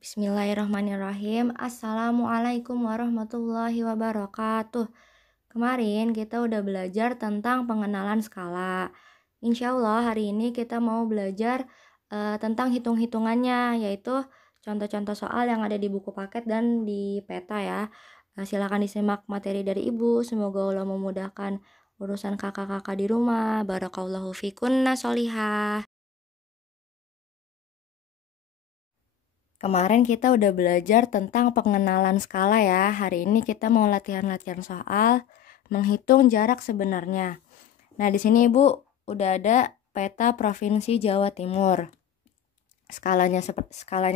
Bismillahirrahmanirrahim. Assalamualaikum warahmatullahi wabarakatuh. Kemarin kita udah belajar tentang pengenalan skala. Insya Allah hari ini kita mau belajar tentang hitung-hitungannya, yaitu contoh-contoh soal yang ada di buku paket dan di peta ya. Silakan disimak materi dari Ibu. Semoga Allah memudahkan urusan kakak-kakak di rumah. Barakallahu fikunna solihah. Kemarin kita udah belajar tentang pengenalan skala ya. Hari ini kita mau latihan-latihan soal menghitung jarak sebenarnya. Nah, di sini Ibu udah ada peta Provinsi Jawa Timur. Skalanya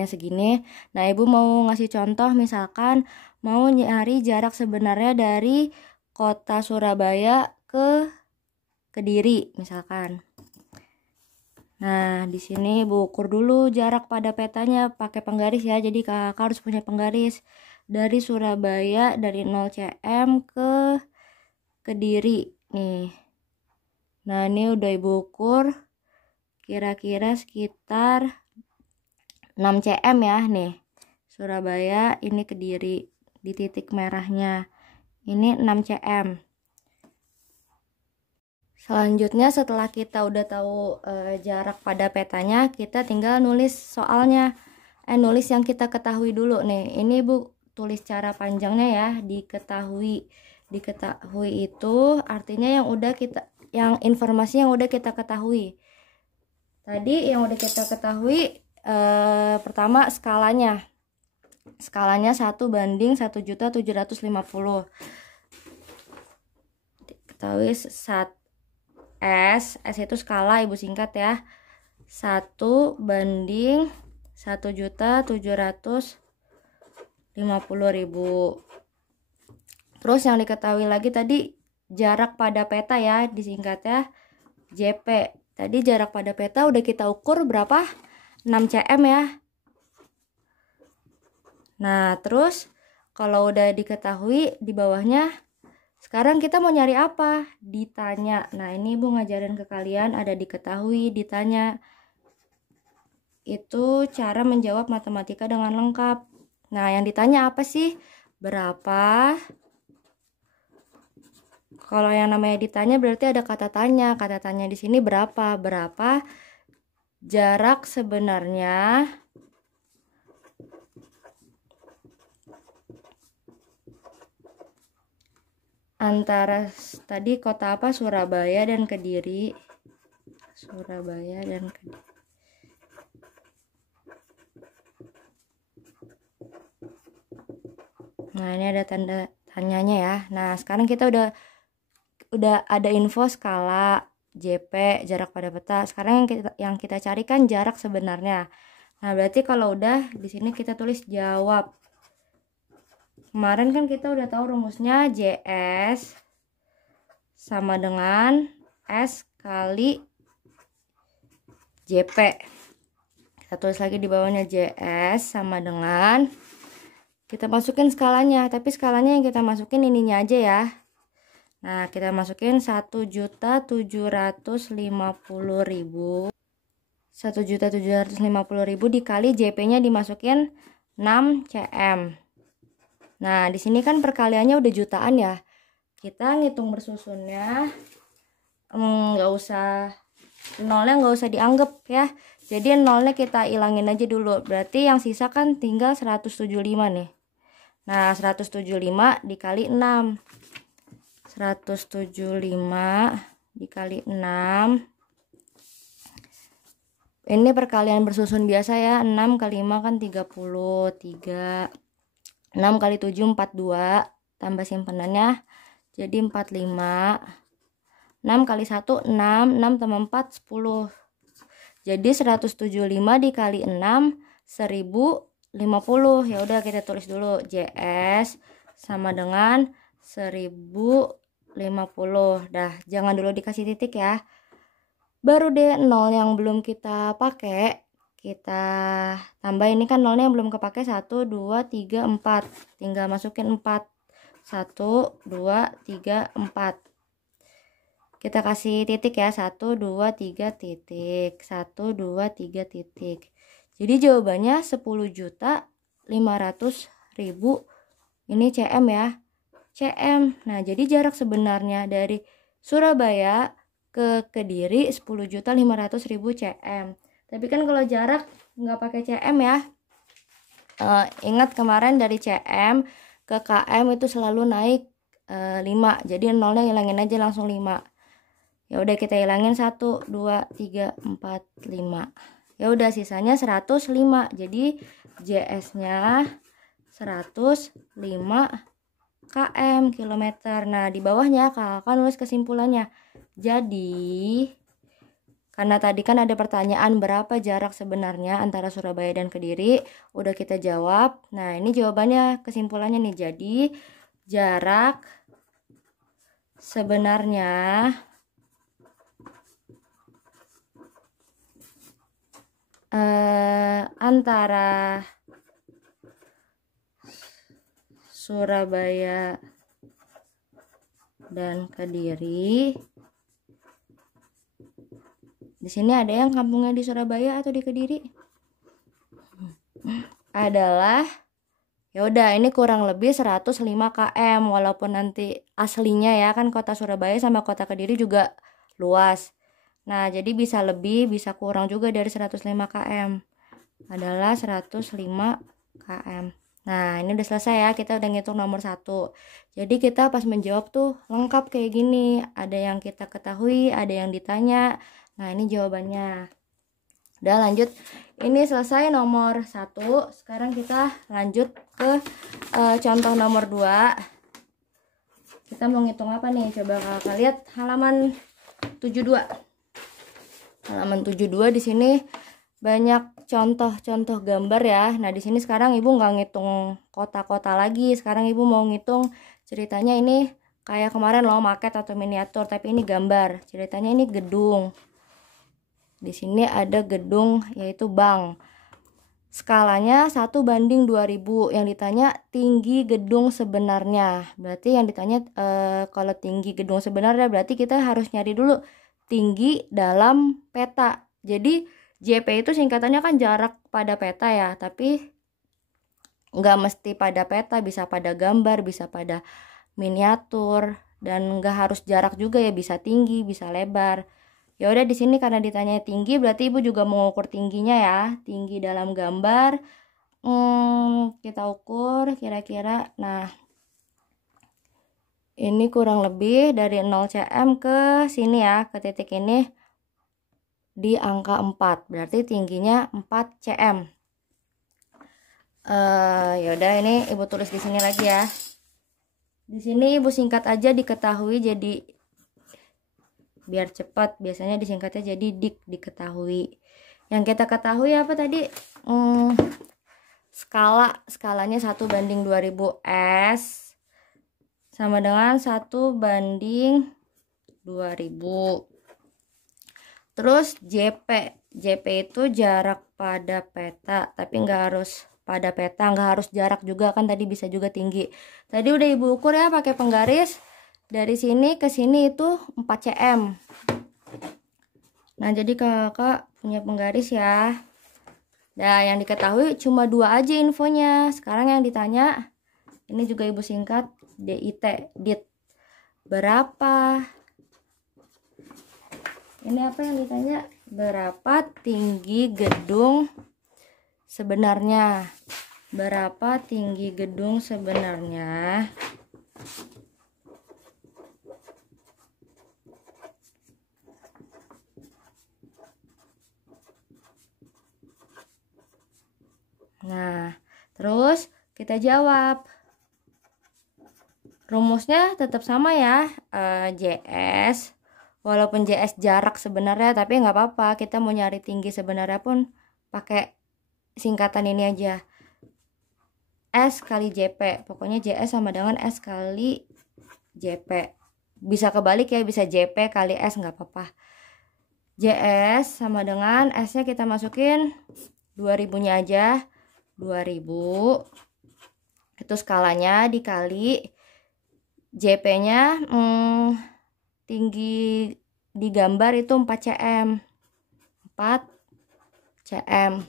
segini. Nah, Ibu mau ngasih contoh misalkan mau nyari jarak sebenarnya dari kota Surabaya ke Kediri misalkan. Nah, di sini Ibu ukur dulu jarak pada petanya pakai penggaris ya. Jadi kakak harus punya penggaris dari Surabaya dari 0 cm ke Kediri nih. Nah, ini udah Ibu ukur kira-kira sekitar 6 cm ya nih. Surabaya, ini Kediri di titik merahnya. Ini 6 cm. Selanjutnya setelah kita udah tahu jarak pada petanya, kita tinggal nulis soalnya. Nulis yang kita ketahui dulu nih. Ini Bu tulis cara panjangnya ya, diketahui. Diketahui itu artinya yang informasi yang udah kita ketahui. Tadi yang udah kita ketahui pertama skalanya. Skalanya 1:1.750. Ketahui S itu skala Ibu singkat ya. 1:1.750.000. Terus yang diketahui lagi tadi jarak pada peta ya, disingkat ya JP. Tadi jarak pada peta udah kita ukur berapa? 6 cm ya. Nah, terus kalau udah diketahui di bawahnya, sekarang kita mau nyari apa? Ditanya. Nah, ini Ibu ngajarin ke kalian ada diketahui, ditanya. Itu cara menjawab matematika dengan lengkap. Nah, yang ditanya apa sih? Berapa? Kalau yang namanya ditanya berarti ada kata tanya. Kata tanya di sini berapa? Berapa jarak sebenarnya antara tadi kota apa? Surabaya dan Kediri. Surabaya dan Kediri. Nah, ini ada tanda tanyanya ya. Nah, sekarang kita udah ada info skala JP, jarak pada peta. Sekarang yang kita cari kan jarak sebenarnya. Nah, berarti kalau udah di sini kita tulis jawab. Kemarin kan kita udah tahu rumusnya JS sama dengan S kali JP. Kita tulis lagi di bawahnya JS sama dengan, kita masukin skalanya, tapi skalanya yang kita masukin ininya aja ya. Nah, kita masukin 1.750.000. 1.750.000 dikali JP-nya dimasukin 6 cm. Nah, di sini kan perkaliannya udah jutaan ya. Kita ngitung bersusunnya nggak usah, nolnya nggak usah dianggap ya. Jadi nolnya kita ilangin aja dulu. Berarti yang sisa kan tinggal 175 nih. Nah, 175 dikali 6. 175 dikali 6. Ini perkalian bersusun biasa ya. 6 kali 5 kan 33. 6 kali 7 42. Tambah simpenannya jadi 45. 6 kali 1 6. 6 tambah 4 10. Jadi 175 dikali 6 1050. Ya udah kita tulis dulu JS sama dengan 1050. Dah, jangan dulu dikasih titik ya. Baru deh 0 yang belum kita pakai, kita tambah. Ini kan 0 yang belum kepake 1 2 3 4. Tinggal masukin 4. 1 2 3 4. Kita kasih titik ya, 1 2 3 titik. 1 2 3 titik. Jadi jawabannya 500.000. Ini cm ya, cm. Nah, jadi jarak sebenarnya dari Surabaya ke Kediri 10.500.000 cm. Tapi kan kalau jarak nggak pakai cm ya. Ingat kemarin dari cm ke km itu selalu naik 5. Jadi nolnya hilangin aja langsung 5. Ya udah kita hilangin 1 2 3 4 5. Ya udah sisanya 105. Jadi JS-nya 105 km kilometer. Nah, di bawahnya kakak nulis kesimpulannya. Jadi karena tadi kan ada pertanyaan berapa jarak sebenarnya antara Surabaya dan Kediri, udah kita jawab. Nah, ini jawabannya, kesimpulannya nih. Jadi, jarak sebenarnya antara Surabaya dan Kediri. Di sini ada yang kampungnya di Surabaya atau di Kediri? Adalah ya udah ini kurang lebih 105 km, walaupun nanti aslinya ya kan kota Surabaya sama kota Kediri juga luas. Nah, jadi bisa lebih, bisa kurang juga dari 105 km. Adalah 105 km. Nah, ini udah selesai ya, kita udah ngitung nomor 1. Jadi kita pas menjawab tuh lengkap kayak gini. Ada yang kita ketahui, ada yang ditanya. Nah, ini jawabannya. Udah lanjut. Ini selesai nomor 1. Sekarang kita lanjut ke contoh nomor 2. Kita mau ngitung apa nih? Coba kakak lihat halaman 72. Halaman 72 di sini banyak contoh-contoh gambar ya. Nah, di sini sekarang Ibu nggak ngitung kota-kota lagi. Sekarang Ibu mau ngitung ceritanya ini kayak kemarin loh, maket atau miniatur, tapi ini gambar. Ceritanya ini gedung. Di sini ada gedung yaitu bank. Skalanya 1:2000. Yang ditanya tinggi gedung sebenarnya. Berarti yang ditanya kalau tinggi gedung sebenarnya berarti kita harus nyari dulu tinggi dalam peta. Jadi JP itu singkatannya kan jarak pada peta ya, tapi nggak mesti pada peta, bisa pada gambar, bisa pada miniatur, dan nggak harus jarak juga ya, bisa tinggi, bisa lebar. Ya udah di sini karena ditanya tinggi berarti Ibu juga mengukur tingginya ya, tinggi dalam gambar. Kita ukur kira-kira. Nah, ini kurang lebih dari 0 cm ke sini ya, ke titik ini di angka 4. Berarti tingginya 4 cm. Ya udah ini Ibu tulis di sini lagi ya. Di sini Ibu singkat aja diketahui, jadi biar cepat biasanya disingkatnya jadi diketahui. Yang kita ketahui apa tadi? Skalanya 1:2000 S sama dengan 1:2000. Terus JP itu jarak pada peta, tapi nggak harus pada peta, nggak harus jarak juga kan, tadi bisa juga tinggi. Tadi udah Ibu ukur ya pakai penggaris. Dari sini ke sini itu 4 cm. Nah, jadi kakak punya penggaris ya. Nah, yang diketahui cuma 2 aja infonya. Sekarang yang ditanya, ini juga Ibu singkat dit. Berapa? Ini apa yang ditanya? Berapa tinggi gedung sebenarnya? Berapa tinggi gedung sebenarnya? Nah, terus kita jawab. Rumusnya tetap sama ya, JS. Walaupun JS jarak sebenarnya, tapi nggak apa-apa. Kita mau nyari tinggi sebenarnya pun pakai singkatan ini aja. S kali JP. Pokoknya JS sama dengan S kali JP. Bisa kebalik ya, bisa JP kali S, nggak apa-apa. JS sama dengan S-nya kita masukin 2000-nya aja. 2000. Itu skalanya dikali JP-nya tinggi di gambar itu 4 cm. 4 cm.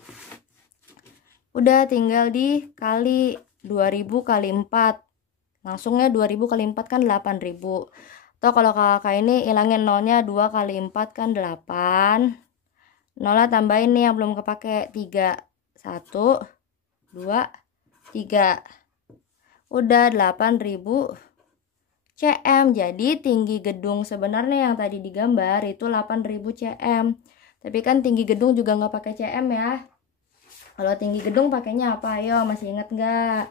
Udah tinggal dikali 2000 kali 4. Langsungnya 2000 kali 4 kan 8000. Atau kalau kakak ini ilangin nolnya, 2 kali 4 kan 8. Nolnya tambahin nih yang belum kepake, 3. 1, 2, 3. Udah 8000 cm. Jadi tinggi gedung sebenarnya yang tadi digambar itu 8000 cm. Tapi kan tinggi gedung juga nggak pakai cm ya. Kalau tinggi gedung pakainya apa? Ayo, masih inget nggak?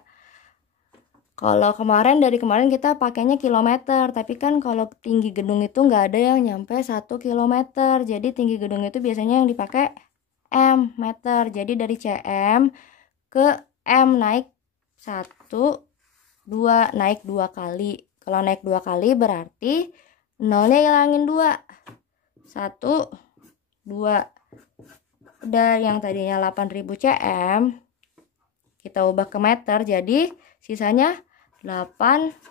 Kalau dari kemarin kita pakainya kilometer, tapi kan kalau tinggi gedung itu nggak ada yang nyampe 1 kilometer. Jadi tinggi gedung itu biasanya yang dipakai m, meter. Jadi dari cm ke m naik 1, 2, naik 2 kali. Kalau naik 2 kali berarti nolnya hilangin 2. 1, 2. Udah, yang tadinya 8000 cm kita ubah ke meter, jadi sisanya 80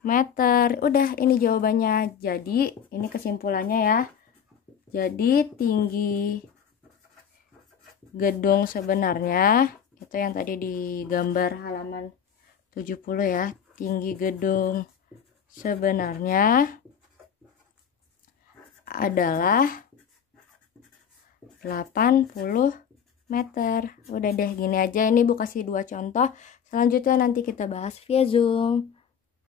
meter. Udah, ini jawabannya. Jadi ini kesimpulannya ya. Jadi tinggi gedung sebenarnya itu yang tadi digambar halaman 70 ya. Tinggi gedung sebenarnya adalah 80 meter. Udah deh, gini aja, ini Bu kasih 2 contoh. Selanjutnya nanti kita bahas via Zoom.